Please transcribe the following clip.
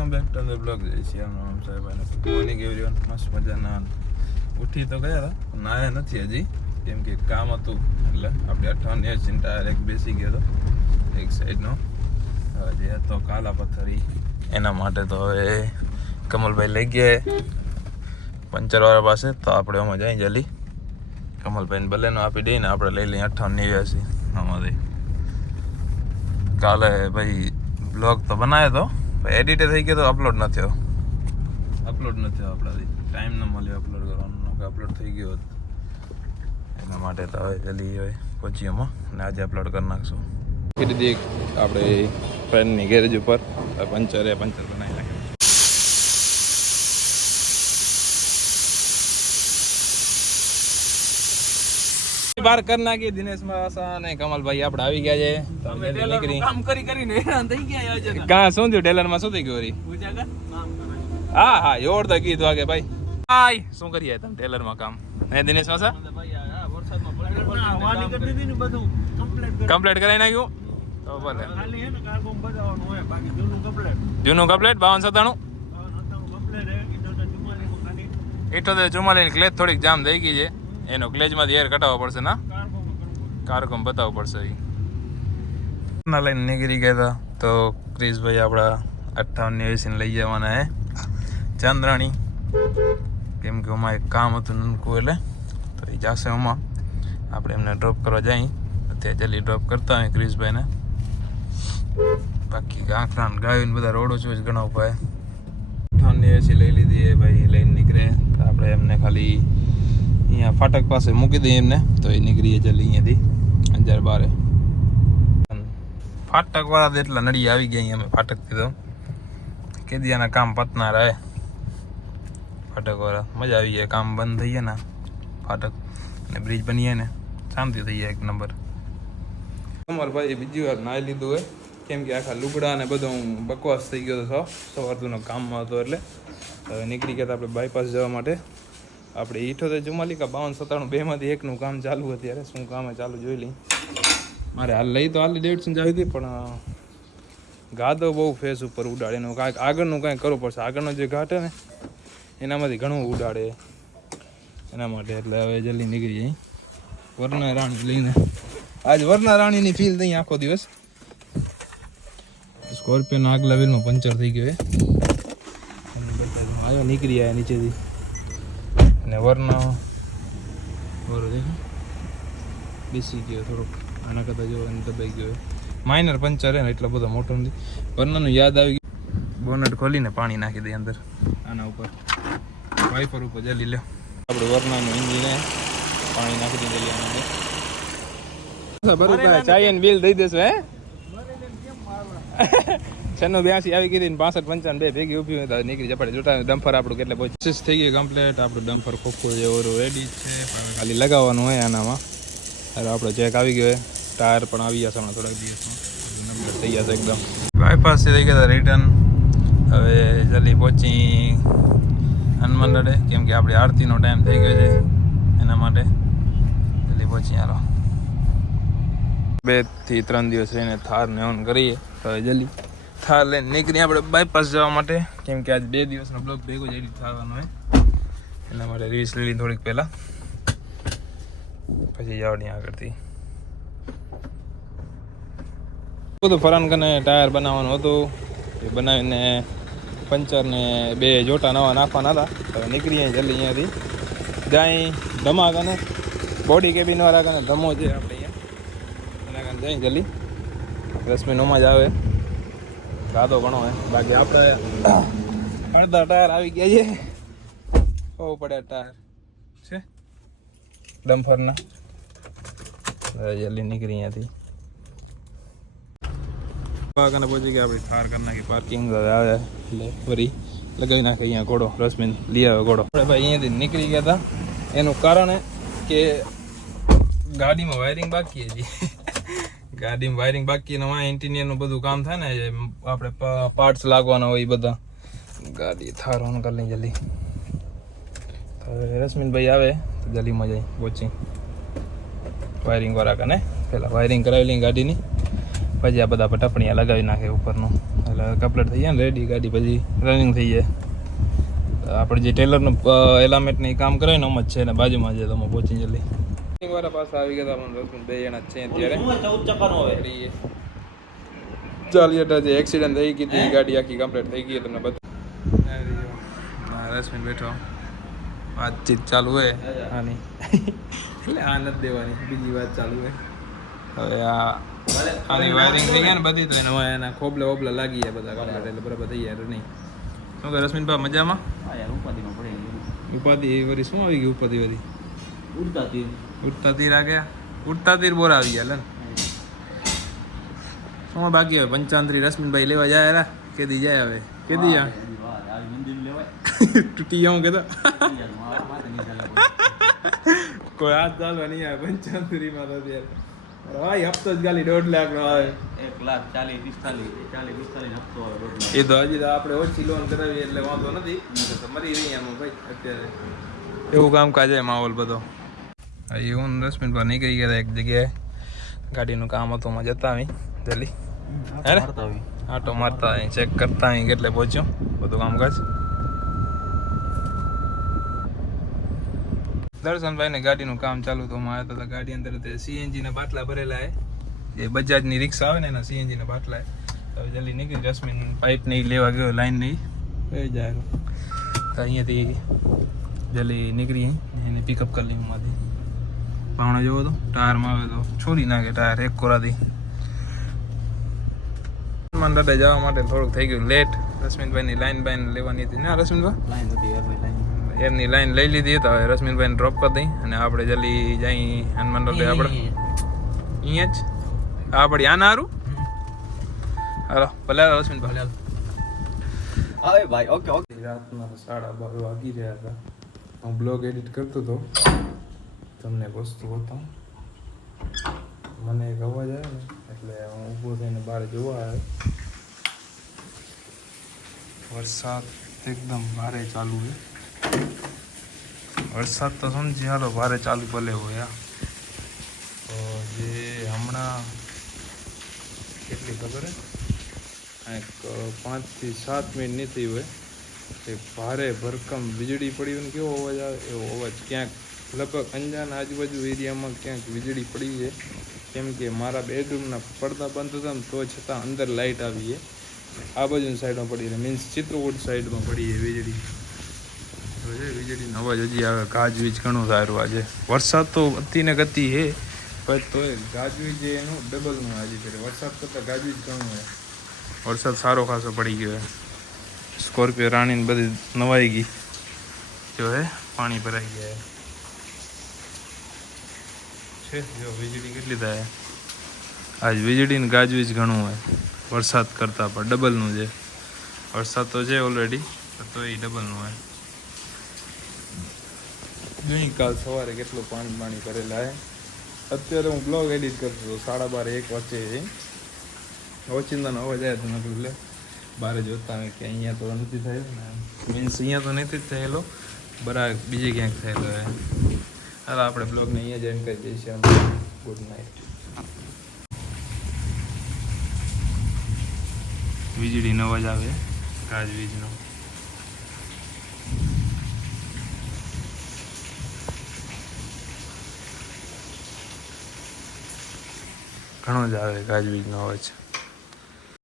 Welcome back to the blog. જય શ્રી રામ સાહેબ. Morning everyone. મસ્ત મજાના ઉઠી તો ગયા હતા, નાયા નથી હજી, કેમ કે કામ હતું એટલે આપણે 58 ચિંતા એક બેસી ગયો હતો એક સાઈડનો. હવે જે હતો કાલા પથ્થરી, એના માટે તો હવે કમલભાઈ લઈ ગયા પંચરવાળા પાસે. તો આપણે આમાં જઈ જલ્દી કમલભાઈને ભલેનો આપી દઈને આપણે લઈ લઈએ 58 આમાંથી. કાલે ભાઈ બ્લોગ તો બનાવ્યો તો એડિટ થઈ ગયો તો અપલોડ ન થયો આપણાથી. ટાઈમ ન મળ્યો અપલોડ કરવાનો, અપલોડ થઈ ગયો એના માટે. તો હવે જલ્દી હવે પહોંચી એમાં ને આજે અપલોડ કરી નાખશું. કીધી આપણે ફ્રેન્ડની ગેરેજ ઉપર પંચર બનાવી નાખ્યું. બાર કરી નાખી દિનેશ માસા અને કમલભાઈ આપણે આવી ગયા છે. કામ કરીને હેરાન થઈ ગયા. કા શું થયું ટેલરમાં? શું થઈ ગયું? હા જોરદાર કીધું આગે ભાઈ. હાય શું કરીએ તમે ટેલરમાં કામ? હે દિનેશ માસા કમ્પ્લીટ કરાવી નાખ્યું તો ભલે. જૂનું કમ્પ્લીટ 52-97 78-44 ક્લેજ થોડીક જામ થઈ ગઈ છે. એનો ક્લેજમાંથી એર કટાવવો પડશે ના, કાર્ગમ બતાવવું પડશે. ના લઈને નીકળી ગયા હતા તો ક્રિશભાઈ આપણા 58 લઈ જવાના હે ચાંદ્રાણી, કેમ કે અમારે એક કામ હતું નનકું એટલે તો એ જશે આમાં. આપણે એમને ડ્રોપ કરવા જઈએ અત્યારે જલ્દી ડ્રોપ કરતા હોય ક્રિશભાઈને. બાકી આંખલા ગાયોને બધા રોડો છો ઘણા ઉપાય. 58 લઈ લીધી એ ભાઈ લઈને નીકળે તો આપણે એમને ખાલી અહીંયા ફાટક પાસે મૂકી દઈએ એમને તો એ નીકળીએ જલ્દી અહીંયાથી 11-12. ફાટક વાળા એટલા નડી આવી ગયા અહીંયા અમે ફાટકથી તો કેદિયાના કામ પતના રહે. ફાટક વાળા મજા આવી જાય, કામ બંધ થઈ જાય ને ફાટક અને બ્રિજ બની જાય ને શાંતિ થઈ જાય એક નંબર. અમારા ભાઈ બીજી વાર નાહી લીધું હોય, કેમ કે આખા લુગડા ને બધું બકવાસ થઈ ગયો હતો સવારનો કામમાં હતો. એટલે હવે નીકળી ગયા આપણે બાયપાસ જવા માટે. આપણે 78-44 કે 52-97 બેમાંથી એકનું કામ ચાલુ અત્યારે. શું કામ ચાલુ જોઈ લઈ. મારે હાલ લઈ તો હાલી ડેવિડસન જાવી હતી, પણ ગાદો બહુ ફેસ ઉપર ઉડાડે. એનું કાંઈક આગળનું કાંઈક કરવું પડશે. આગળનો જે ઘાટ ને એનામાંથી ઘણું ઉડાડે એના માટે. એટલે હવે જલ્દી નીકળી જાય વરના રાણી લઈને. આજ વરના રાણીની ફીલ થઈ આખો દિવસ. સ્કોર્પિયોનો આગલા વ્હીલમાં પંચર થઈ ગયો આવ્યો, નીકળી આવ્યા નીચેથી. અને વરના બેસી ગયો થોડોક, આના કરતાં જો એને દબાઈ ગયો. માઇનર પંચર હે ને એટલો બધો મોટો નથી. વરનાનું યાદ આવી ગયું, બોનટ ખોલીને પાણી નાખી દઈએ અંદર આના ઉપર, વાઇપર ઉપર જલ્દી લે. આપણે વરનાનું ઇન્જિન પાણી નાખી દઈએ જલ્દી આના બરોબર. ચાય બિલ દઈ દેશું હે 96-82 આવી ગઈ 65-55 ભેગી ઉભી હોય તો નીકળી જપડે. જોતા ડમ્ફર આપણું કેટલે પહોંચી થઈ ગયું કમ્પ્લીટ. આપણું ડમ્ફર ખોખું જેવું રેડી છે, ખાલી લગાવવાનું હોય આનામાં. અરે આપણો ચેક આવી ગયો હોય, ટાયર પણ આવી જશે હમણાં થોડાક દિવસમાં, નંબર થઈ જશે એકદમ. બાયપાસથી થઈ ગયા રિટર્ન. હવે જલ્દી પહોંચી હનુમાન રડે, કેમ કે આપણી આરતીનો ટાઈમ થઈ ગયો છે એના માટે જલ્દી પહોંચી. હાલો 2-3 દિવસ રહીને થારને ઓન કરીએ. હવે જલ્દી થાર લઈને નીકળી આપણે બાયપાસ જવા માટે, કેમ કે આજ 2 દિવસનો બ્લોગ ભેગો જ એડિટ થવાનો હોય એના માટે રીલ્સ લીધી થોડીક પહેલાં, પછી જવાની આગળથી. બધું ફરાન કરીને ટાયર બનાવવાનું હતું, એ બનાવીને પંચરને 2 જોટા નવા નાખવાના હતા. હવે નીકળીએ જલ્દી અહીંયાથી જાય ધમા કને બોડી કેબિન વાળા કને ધમો છે આપણે અહીંયા એના કને જઈ જલ્દી. રશ્મિનોમાં જ આવે ગાદો ઘણો હોય. બાકી આપણે અડધા ટાયર આવી ગયા છે, બહુ પડે ટાયર છે ડમ્ફરના. જલ્દી નીકળી અહીંયાથી કને પહોંચી ગયા. આપણી થાર કરી નાખી પાર્કિંગ. આવે એટલે ફરી લગાવી નાખે અહીંયા ઘોડો. રશ્મિન લઈ આવે ઘોડો. આપણે ભાઈ અહીંયાથી નીકળી ગયા હતા. એનું કારણ કે ગાડીમાં વાયરિંગ બાકી હતી. ગાડીમાં વાયરિંગ બાકી ને ઇન્ટિનિયરનું બધું કામ થાય ને, આપણે પાર્ટ્સ લાગવાના હોય એ બધા. ગાડી થારવાનું કરી લઈ જલ્દી. રશ્મિનભાઈ આવે તો જલ્દી મજા આવી પહોંચી વાયરિંગ વાળા કને. પહેલાં વાયરિંગ કરાવી લઈ ગાડીની, પછી આ બધા પટાપણીયા લગાવી નાખે ઉપરનું એટલે કમ્પ્લીટ થઈ જાય ને રેડી ગાડી પછી રનિંગ થઈ જાય. આપણે જે ટેલરનું એલામેન્ટની કામ કરે ને આમ જ છે ને બાજુમાં છે તમે પહોંચી જલ્દી વાળા પાસે આવી ગયા હતા રસમીન 2 જણા જ છે અત્યારે ચાલી જે એક્સિડન્ટ થઈ ગઈ હતી ગાડી આખી કમ્પ્લીટ થઈ ગઈ તમને બધા રસમીન બેઠો વાતચીત ચાલુ હોય આની એટલે આ નથી દેવાની બીજી વાત ચાલુ હોય હવે આની વાયરિંગ થઈ ગયા ને બધી તો એના ખોબલે વોબલે લાગી જાય બધા કમ્પ્લીટ એટલે બરાબર થઈ જાય નહીં શું કે રશ્મિનભાઈ મજામાં ઉપાધિ વરી શું આવી ગયું ઉપાધિ વરી ઉડતા તીર આ ગયા ઉડતા તીર બોર આવી ગયા લે શું બાકી હવે પંચાંતરી રશ્મિનભાઈ લેવા જાય રા કેદી જાય હવે કેદી જાય તૂટી જાઉં કેતા કોઈ હાથ ચાલવા નહીં આવે પંચાંતરીમાં તો ત્યારે ભાઈ હપ્તો જ ખાલી 1.5 લાખ નો આવે 1,40,45,40,45 હપ્તો આવે એ તો હજી તો આપણે ઓછી લોન કરાવી એટલે વાંધો નથી તો મરી રહી આમાં ભાઈ અત્યારે એવું કામકાજ છે માહોલ બધો એવું રશ્મિન પર નીકળી ગયા એક જગ્યાએ ગાડીનું કામ હતું માં જતા આવી જલ્દી આટો મારતા આવી ચેક કરતા આવી કેટલે પહોંચ્યો બધું કામકાજ દર્શનભાઈ ને ગાડીનું કામ ચાલુ તો આવ્યા હતા ગાડી અંદર સીએનજી ના બાટલા ભરેલા એ બજાજની રિક્ષા આવે ને એના સીએનજી ના બાટલા હવે જલ્દી નીકળી રશ્મિન પાઇપ નહીં લેવા ગયો લાઈન નહીં જાય તો અહીંયાથી જલ્દી નીકળી એને પિકઅપ કરી લઈ માંથી પાવણા જોવો તો ટાયરમાં આવે તો છોડી નાખે ટાયર એક કોરાથી દાદા જવા માટે થોડુંક થઈ ગયું લેટ રશ્મિનભાઈની લાઈન બાઈન લેવાની હતી ના રશ્મિનભાઈ એમની લાઈન લઈ લીધી તો હવે રશ્મિનભાઈને ડ્રોપ કરી દઈ અને આપણે જલ્દી જઈ હનુમાન રોડે આપણે અહીંયા જ આપણે આના હારું હાલો ભલે રશ્મિનભાઈ આવે ભાઈ ઓકે ઓકે રાતના 12:30 વાગી રહ્યા હતા હું બ્લોગ એડિટ કરતો હતો તમને વસ્તુ હતો મને એક અવાજ આવે ને એટલે હું ઊભો થઈને બહાર જોવા આવ્યો વરસાદ એકદમ ભારે ચાલુ છે વરસાદ તો સમજી હાલો ભારે ચાલુ ભલે હોય તો જે હમણાં કેટલી ખબર હે 5 થી 7 મિનિટ નહીં થઈ હોય કે ભારે ભરકમ વીજળી પડી હોય ને કેવો અવાજ આવે એવો અવાજ ક્યાંક લગભગ અંજાન આજુબાજુ એરિયામાં ક્યાંક વીજળી પડી છે કેમ કે મારા બેડરૂમના પડદા બંધ હતા ને તો છતાં અંદર લાઇટ આવી છે આ બાજુની સાઈડમાં પડી છે મીન્સ ચિત્રકૂટ સાઈડમાં પડી છે વીજળી વીજળીનો અવાજ હજી આવે ગાજવીજ ઘણું સારું આજે વરસાદ તો અતિને ગતિ છે પણ તો ગાજવીજ એનું ડબલનું આજે ફેરે વરસાદ કરતાં ગાજવીજ ઘણું છે વરસાદ સારો ખાસો પડી ગયો સ્કોર્પિયો રાણીને બધી નવાઈ ગઈ જો હે પાણી ભરાઈ ગયા છે જો વીજળી કેટલી થાય આજ વીજળીને ગાજવીજ ઘણું હોય વરસાદ કરતાં પણ ડબલનું છે વરસાદ તો છે ઓલરેડી તો એ ડબલનું હોય ગઈકાલ સવારે કેટલું પાણી ભરેલા હે અત્યારે હું બ્લોગ એડિટ કરતો હતો 12:30 1 વચ્ચે ઓચિંતાનો અવાજ આવ્યો તો મેં એટલે બહાર જોતા હોય કે અહીંયા તો નથી થયેલો ને મીન્સ અહીંયા તો નથી જ થયેલો બરાબર બીજે ક્યાંક થયેલો હે હાલ આપણે બ્લોગને અહીંયા જ એન્ડ કરી દઈશું ગુડ નાઇટ વીજળીનો અવાજ આવે ગાજવીજનો ઘણો જ આવે ગાજવીજનો અવાજ